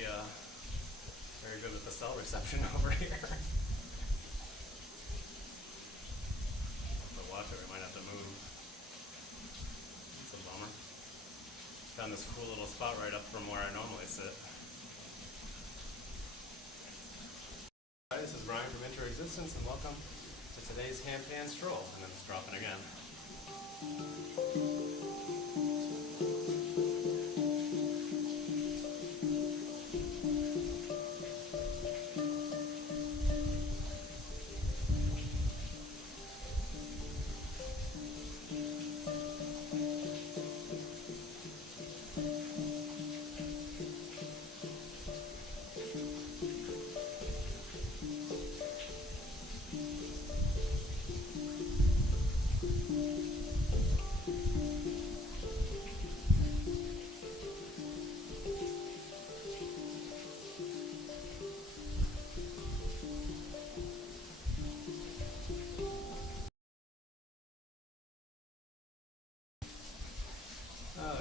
be very good with the cell reception over here. But watch it, we might have to move. It's a bummer. Found this cool little spot right up from where I normally sit. Hi, this is Brian from Existence, and welcome to today's Handpan Stroll. And then it's dropping again.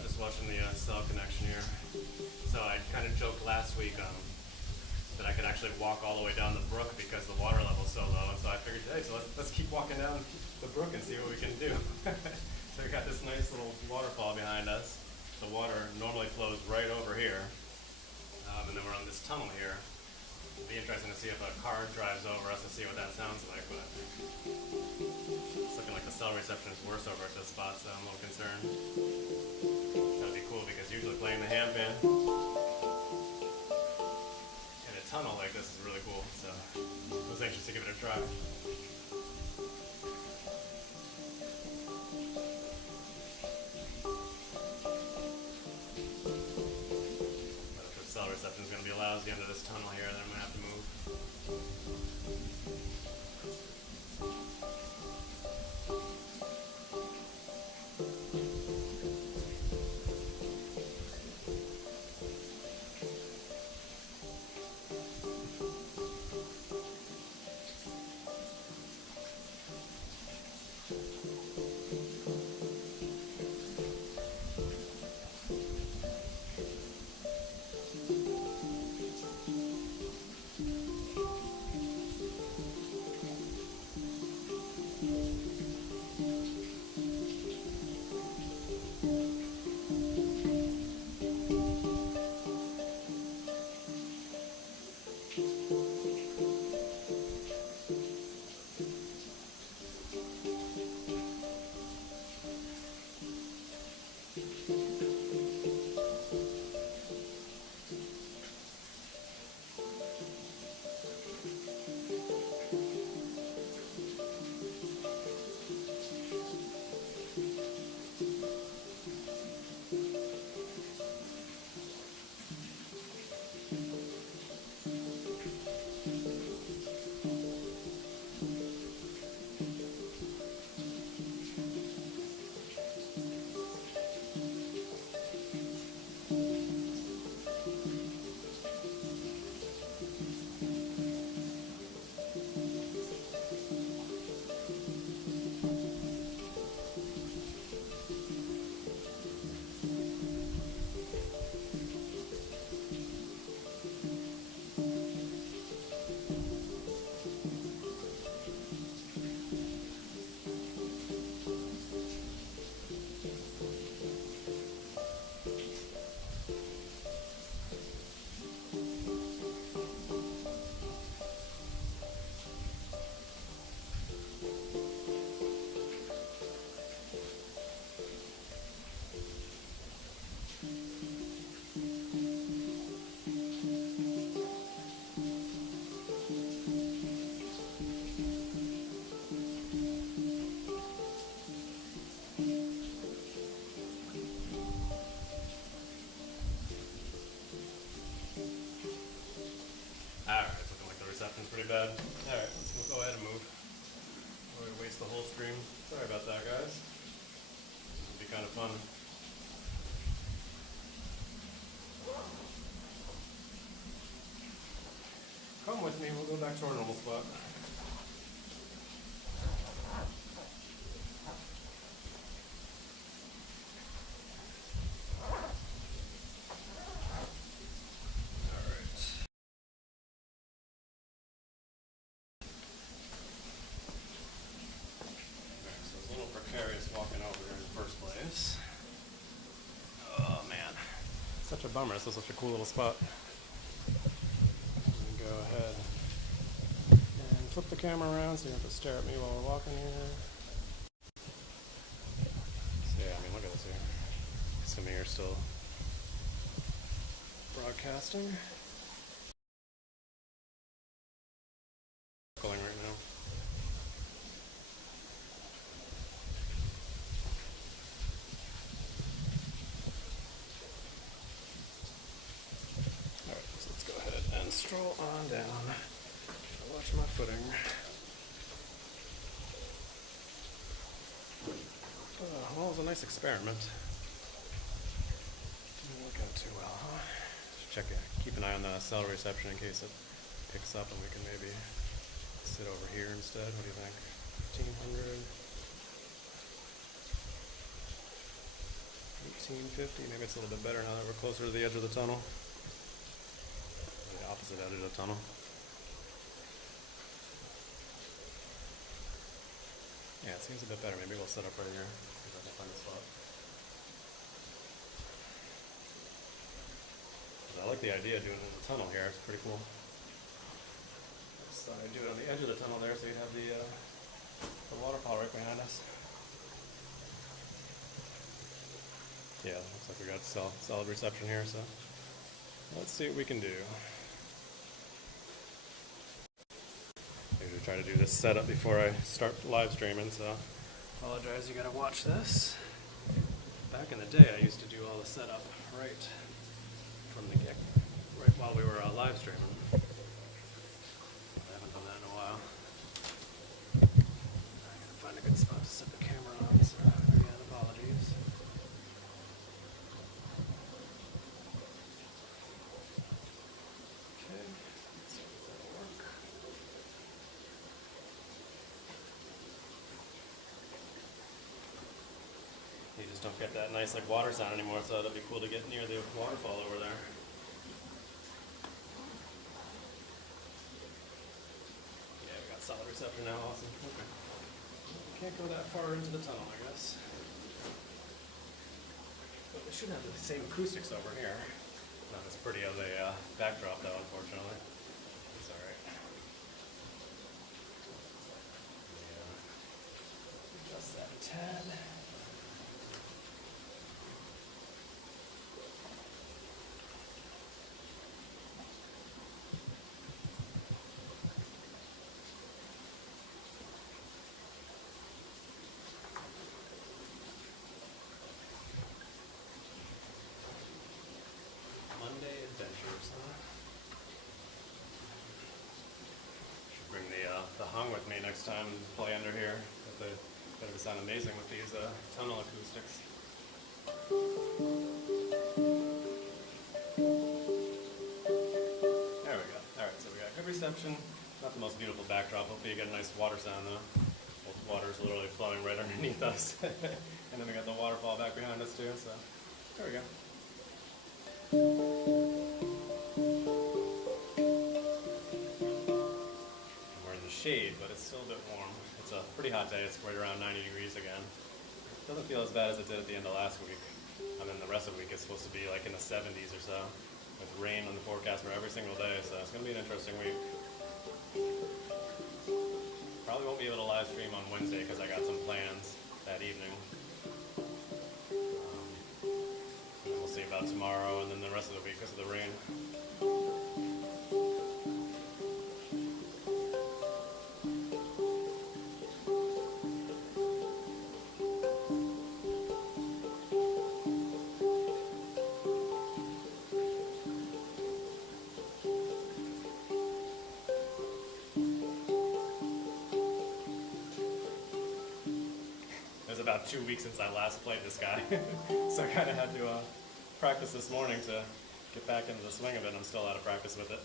Just watching the cell connection here. So I kind of joked last week that I could actually walk all the way down the brook because the water level's so low. And so I figured, hey, so let's keep walking down the brook and see what we can do. So we got this nice little waterfall behind us. The water normally flows right over here. And then we're on this tunnel here. It'll be interesting to see if a car drives over us to see what that sounds like. But it's looking like the cell reception is worse over at this spot, so I'm a little concerned. That'd be cool because usually playing the handpan in a tunnel like this is really cool. So I was anxious to give it a try. But if the cell reception is going to be lousy under this tunnel here, then I'm going to have to move. Reception's pretty bad. Alright, let's go ahead and move. Or we waste the whole stream. Sorry about that, guys. This will be kind of fun. Come with me, we'll go back to our normal spot. Alright. bummer. This is such a cool little spot. Go ahead and flip the camera around so you don't have to stare at me while we're walking here. So yeah, I mean, look at this here. Assuming you're still broadcasting. Going right now. Alright, so let's go ahead and stroll on down. Watch my footing. Well, it was a nice experiment. Didn't work out too well, huh? Just check it. Keep an eye on the cell reception in case it picks up and we can maybe sit over here instead. What do you think? 1500? 1850? Maybe it's a little bit better now that we're closer to the edge of the tunnel. The opposite edge of the tunnel. Yeah, it seems a bit better. Maybe we'll set up right here. See if I can find a spot. I like the idea of doing it in the tunnel here. It's pretty cool. Just thought I'd do it on the edge of the tunnel there so you'd have the waterfall right behind us. Yeah, looks like we got solid reception here, so let's see what we can do. Maybe we'll try to do this setup before I start live streaming, so apologize, you gotta watch this. Back in the day, I used to do all the setup right from the get, right while we were live streaming. I haven't done that in a while. I gotta find a good spot to set the camera on, so again, apologies. Okay, let's see if that'll work. You just don't get that nice like water sound anymore, so it'll be cool to get near the waterfall over there. Yeah, we got solid reception now, awesome. Okay. Can't go that far into the tunnel, I guess. But we should have the same acoustics over here. Not as pretty of a backdrop though, unfortunately. It's alright. Yeah. Adjust that a tad. Should bring the hung with me next time and play under here. It's going to sound amazing with these tunnel acoustics. There we go. Alright, so we got good reception. Not the most beautiful backdrop. Hopefully you get a nice water sound though. Well, the water's literally flowing right underneath us. And then we got the waterfall back behind us too, so there we go. We're in the shade, but it's still a bit warm. It's a pretty hot day. It's right around 90 degrees again. It doesn't feel as bad as it did at the end of last week. And then the rest of the week is supposed to be like in the 70s or so, with rain on the forecast for every single day. So it's going to be an interesting week. Probably won't be able to live stream on Wednesday because I got some plans that evening. We'll see about tomorrow and then the rest of the week because of the rain. It was about 2 weeks since I last played this guy, so I kind of had to practice this morning to get back into the swing of it. I'm still out of practice with it.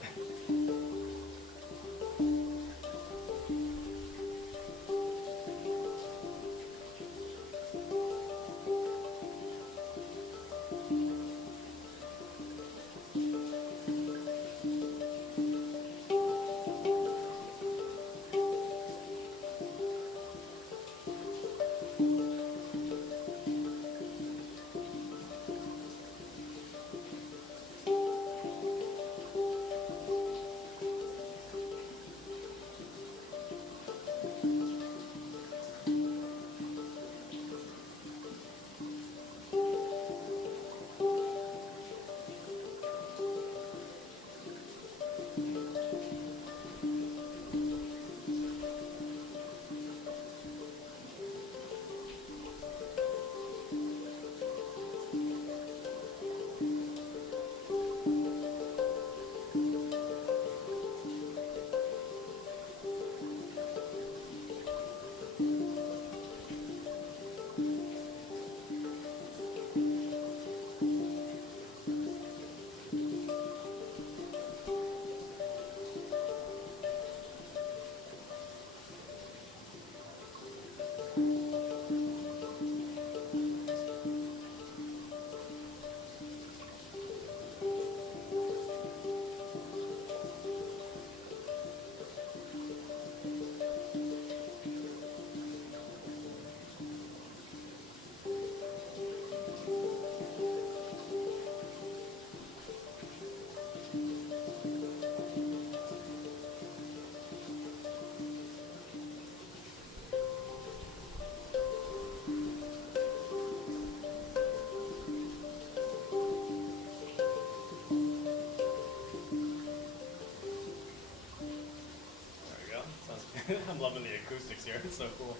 I'm loving the acoustics here. It's so cool.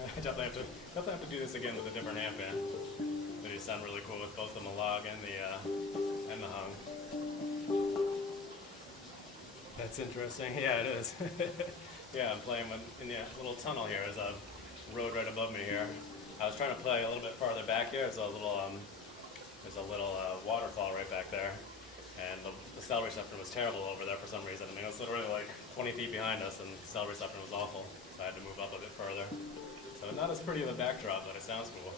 I definitely have to do this again with a different handpan. But they sound really cool with both the Malag and the hung. That's interesting. Yeah, it is. Yeah, I'm playing in the little tunnel here. There's a road right above me here. I was trying to play a little bit farther back here. There's a little waterfall right back there. And the cell reception was terrible over there for some reason. I mean, it was literally like 20 feet behind us, and the cell reception was awful. So I had to move up a bit further. So not as pretty of a backdrop, but it sounds cool.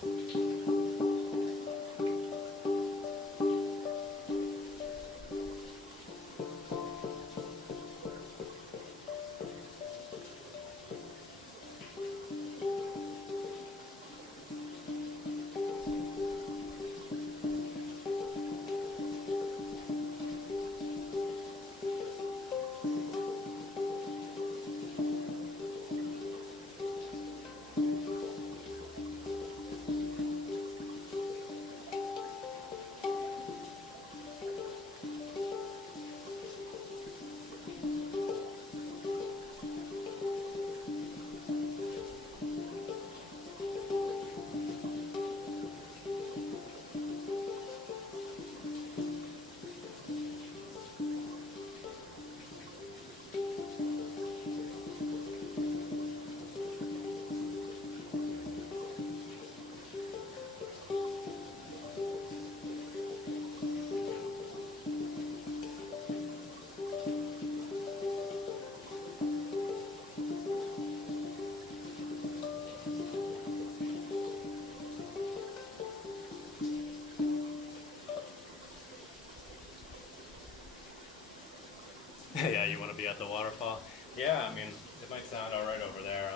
Yeah, you want to be at the waterfall? Yeah, I mean, it might sound alright over there.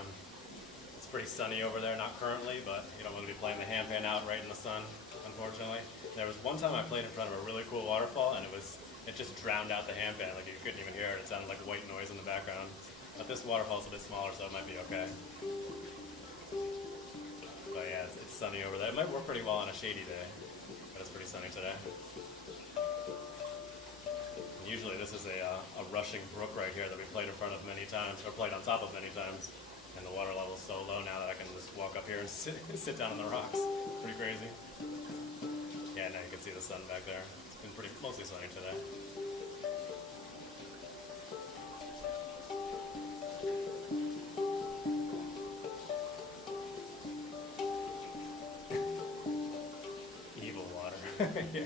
It's pretty sunny over there, not currently, but you don't want to be playing the handpan out right in the sun, unfortunately. There was one time I played in front of a really cool waterfall, and it just drowned out the handpan. Like you couldn't even hear it. It sounded like white noise in the background. But this waterfall's a bit smaller, so it might be okay. But yeah, it's sunny over there. It might work pretty well on a shady day, but it's pretty sunny today. Usually this is a rushing brook right here that we played in front of many times, or played on top of many times. And the water level's so low now that I can just walk up here and sit down on the rocks. Pretty crazy. Yeah, now you can see the sun back there. It's been mostly sunny today. Evil water. Yeah.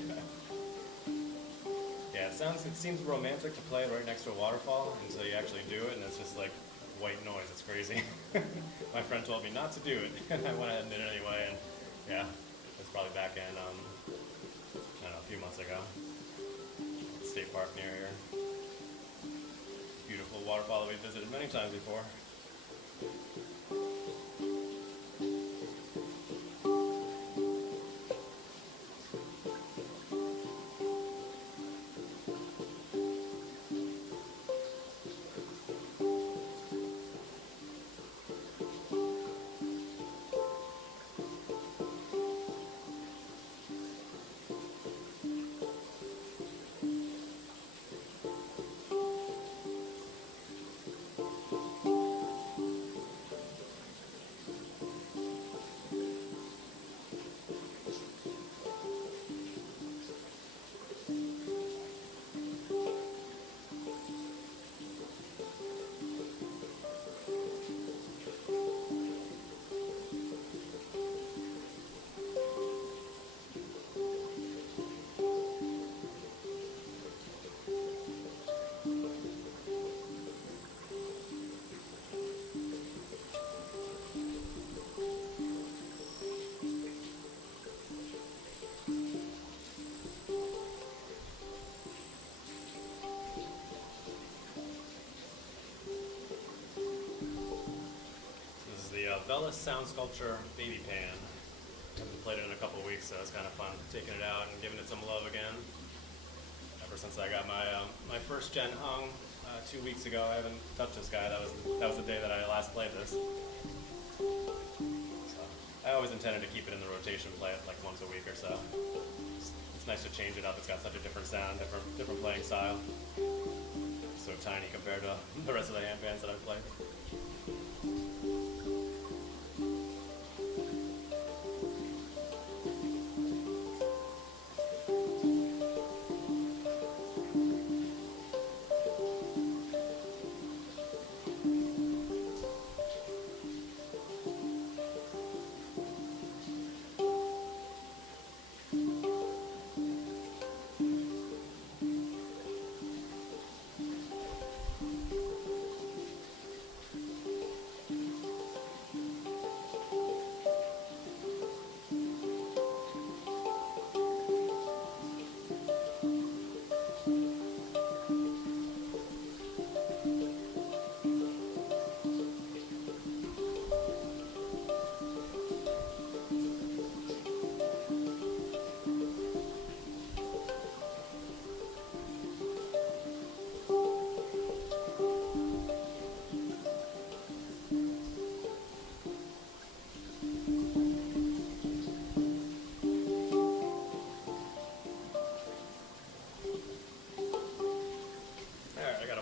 Yeah, it seems romantic to play right next to a waterfall until you actually do it, and it's just like white noise. It's crazy. My friend told me not to do it, and I went ahead and did it anyway. And yeah, it was probably back in I don't know, a few months ago. State park near here. Beautiful waterfall that we visited many times before. Velas Sound Sculpture Baby Pan. I haven't played it in a couple of weeks, so it's kind of fun taking it out and giving it some love again. Ever since I got my first gen hung 2 weeks ago, I haven't touched this guy. That was the day that I last played this. So I always intended to keep it in the rotation, play it like once a week or so. It's nice to change it up. It's got such a different sound, different playing style. so tiny compared to the rest of the handpans that I've played.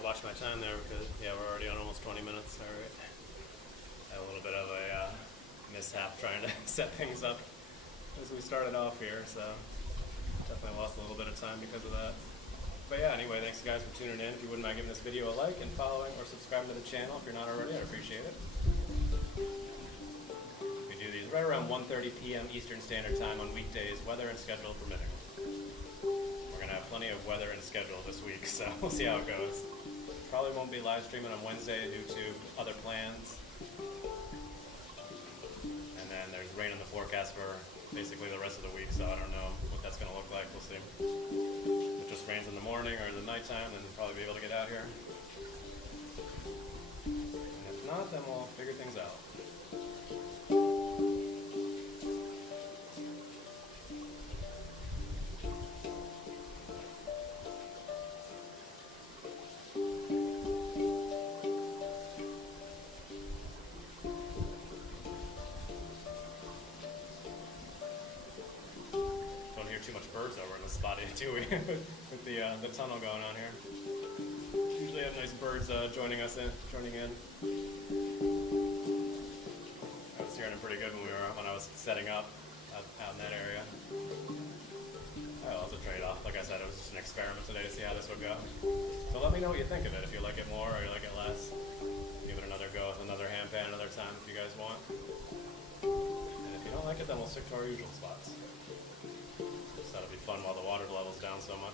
Watch my time there because yeah, we're already on almost 20 minutes. All right, had a little bit of a mishap trying to set things up as we started off here, so definitely lost a little bit of time because of that. But yeah, anyway, thanks guys for tuning in. If you wouldn't mind giving this video a like and following or subscribing to the channel if you're not already, I'd appreciate it. We do these right around 1:30 p.m. Eastern Standard Time on weekdays, weather and schedule permitting. We're gonna have plenty of weather and schedule this week, so we'll see how it goes. Probably won't be live streaming on Wednesday due to other plans. And then there's rain in the forecast for basically the rest of the week, so I don't know what that's going to look like. We'll see. If it just rains in the morning or in the nighttime, then we'll probably be able to get out here. And if not, then we'll figure things out. Too much birds over in this spot too with the tunnel going on here. Usually have nice birds joining in. I was hearing them pretty good when I was setting up out in that area. Oh, it's a trade-off. Like I said, it was just an experiment today to see how this would go. So let me know what you think of it. If you like it more or you like it less. Give it another go with another handpan another time if you guys want. And if you don't like it, then we'll stick to our usual spots. That'll be fun while the water level's down so much.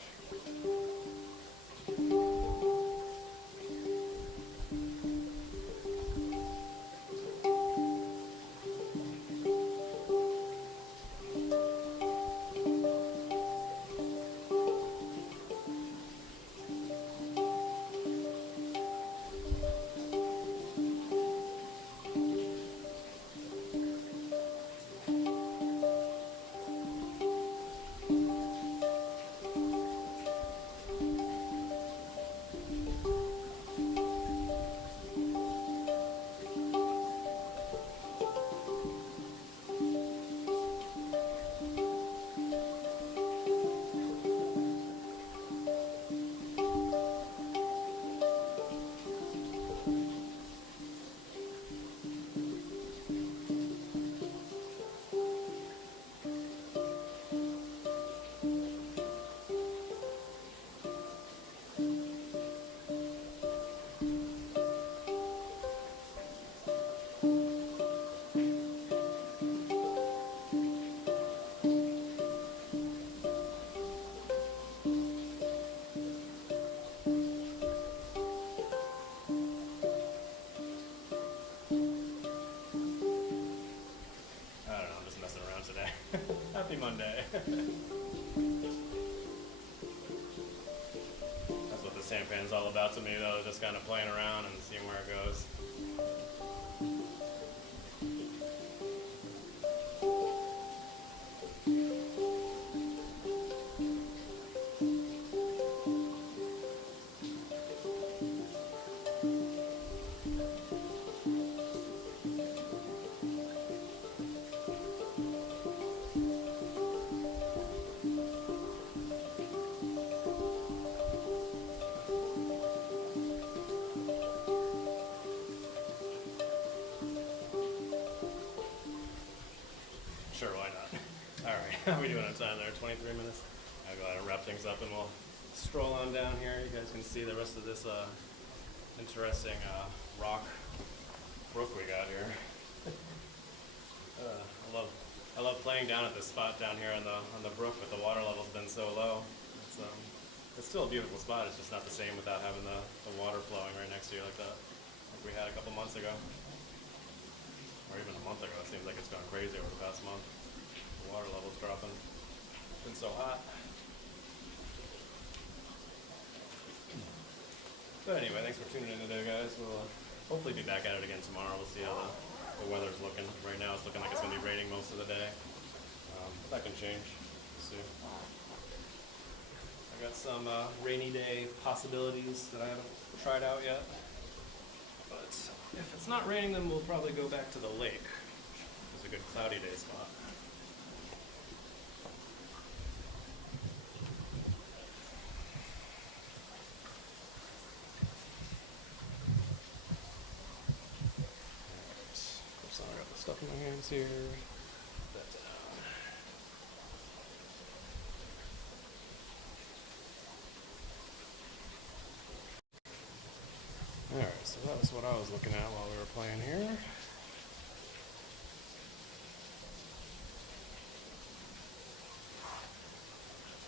Happy Monday. That's what the Handpan's all about to me, though, just kind of playing around and seeing where it goes. How are we doing on time there? 23 minutes? I'll go ahead and wrap things up and we'll stroll on down here. You guys can see the rest of this interesting rock brook we got here. I love playing down at this spot down here on the brook, but the water level's been so low. It's still a beautiful spot. It's just not the same without having the water flowing right next to you like that, like we had a couple months ago, or even a month ago. It seems like it's gone crazy over the past month. The water level's dropping. It's been so hot. But anyway, thanks for tuning in today, guys. We'll hopefully be back at it again tomorrow. We'll see how the weather's looking. Right now it's looking like it's going to be raining most of the day. That can change. We'll see. I got some rainy day possibilities that I haven't tried out yet. But if it's not raining, then we'll probably go back to the lake. It's a good cloudy day spot. So I got the stuff in my hands here. That's it. Alright, so that was what I was looking at while we were playing here.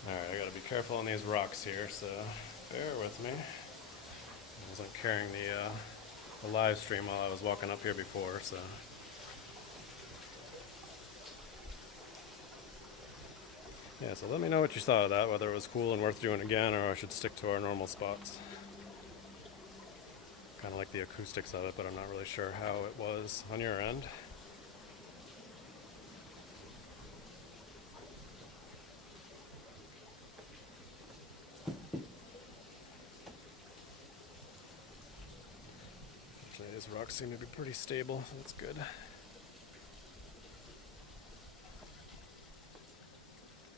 Alright, I gotta be careful on these rocks here, so bear with me. I wasn't carrying the live stream while I was walking up here before, so. Yeah, so let me know what you thought of that, whether it was cool and worth doing again, or I should stick to our normal spots. Kind of like the acoustics of it, but I'm not really sure how it was on your end. Actually, these rocks seem to be pretty stable, so that's good.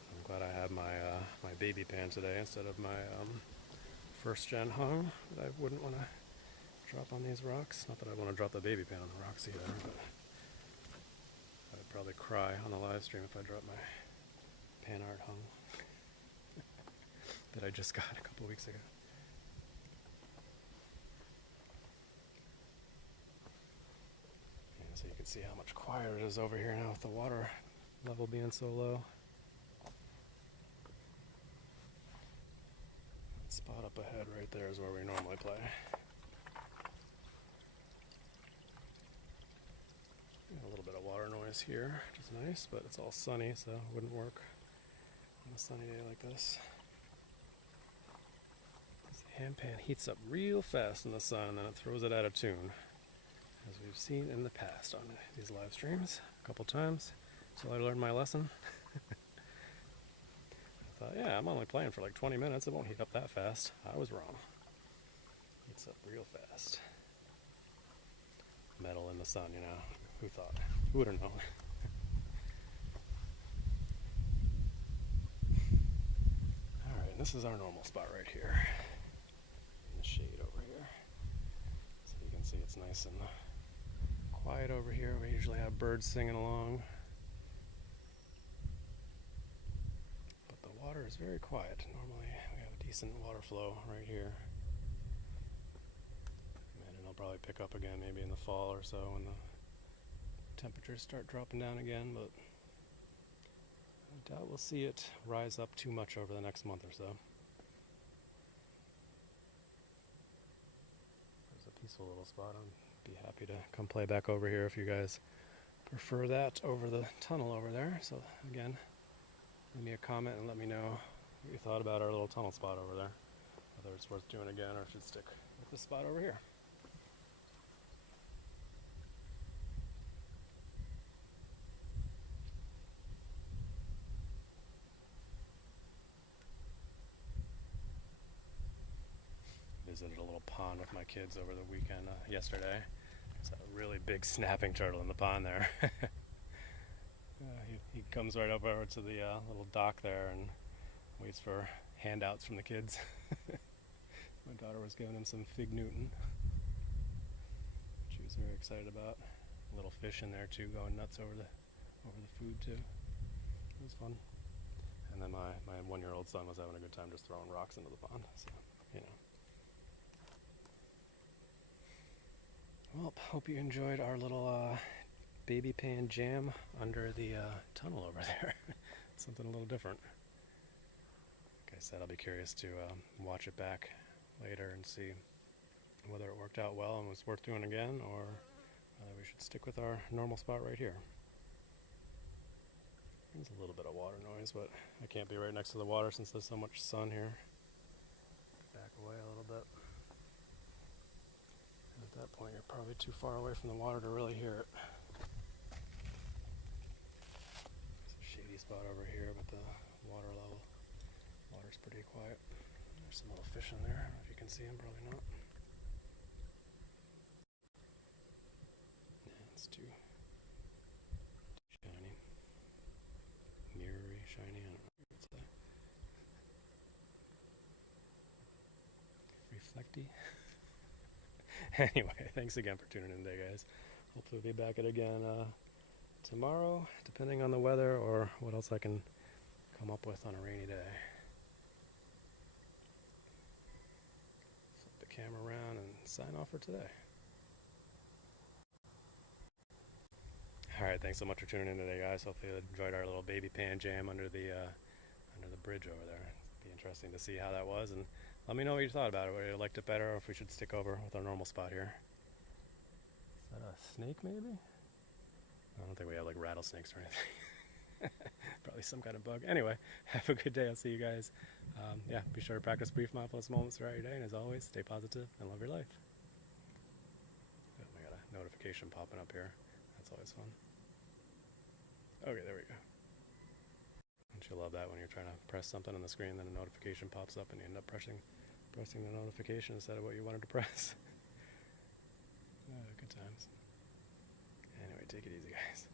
I'm glad I have my my baby pan today instead of my first gen hung that I wouldn't want to drop on these rocks. Not that I want to drop the baby pan on the rocks either, but I'd probably cry on the live stream if I dropped my pan art hung that I just got a couple weeks ago. Yeah, so you can see how much quieter it is over here now with the water level being so low. That spot up ahead right there is where we normally play. A little bit of water noise here, which is nice, but it's all sunny, so it wouldn't work on a sunny day like this. The handpan heats up real fast in the sun, and then it throws it out of tune, as we've seen in the past on these live streams a couple times. So I learned my lesson. I thought, yeah, I'm only playing for like 20 minutes. It won't heat up that fast. I was wrong. It heats up real fast. Metal in the sun, you know. Who thought? Who would have known? Alright, and this is our normal spot right here. In the shade over here. So you can see it's nice and quiet over here. We usually have birds singing along. But the water is very quiet. Normally we have a decent water flow right here. And it'll probably pick up again maybe in the fall or so when the temperatures start dropping down again, but I doubt we'll see it rise up too much over the next month or so. There's a peaceful little spot. I'd be happy to come play back over here if you guys prefer that over the tunnel over there. So again, leave me a comment and let me know what you thought about our little tunnel spot over there, whether it's worth doing again or should stick with this spot over here. Visited a little pond with my kids over the weekend yesterday. There's a really big snapping turtle in the pond there. He comes right up over to the little dock there and waits for handouts from the kids. My daughter was giving him some Fig Newton, which he was very excited about. A little fish in there too, going nuts over the food too. It was fun. And then my 1-year-old son was having a good time just throwing rocks into the pond. So, you know. Well, hope you enjoyed our little baby pan jam under the tunnel over there. Something a little different. Like I said, I'll be curious to watch it back later and see whether it worked out well and was worth doing again, or whether we should stick with our normal spot right here. There's a little bit of water noise, but I can't be right next to the water since there's so much sun here. Back away a little bit. And at that point, you're probably too far away from the water to really hear it. There's a shady spot over here with the water level. Water's pretty quiet. There's some little fish in there. I don't know if you can see them, probably not. Yeah, it's too shiny. Mirrory, shiny, I don't know what to say. Reflecty. Anyway, thanks again for tuning in today, guys. Hopefully we'll be back at it again tomorrow, depending on the weather or what else I can come up with on a rainy day. Flip the camera around and sign off for today. Alright, thanks so much for tuning in today, guys. Hopefully you enjoyed our little baby pan jam under the bridge over there. It'd be interesting to see how that was, and let me know what you thought about it, whether you liked it better or if we should stick over with our normal spot here. Is that a snake, maybe? I don't think we have like rattlesnakes or anything. Probably some kind of bug. Anyway, have a good day. I'll see you guys. Yeah, be sure to practice brief mindfulness moments throughout your day, and as always, stay positive and love your life. Oh, I got a notification popping up here. That's always fun. Okay, there we go. Don't you love that when you're trying to press something on the screen, then a notification pops up and you end up pressing the notification instead of what you wanted to press? Good times. Anyway, take it easy, guys.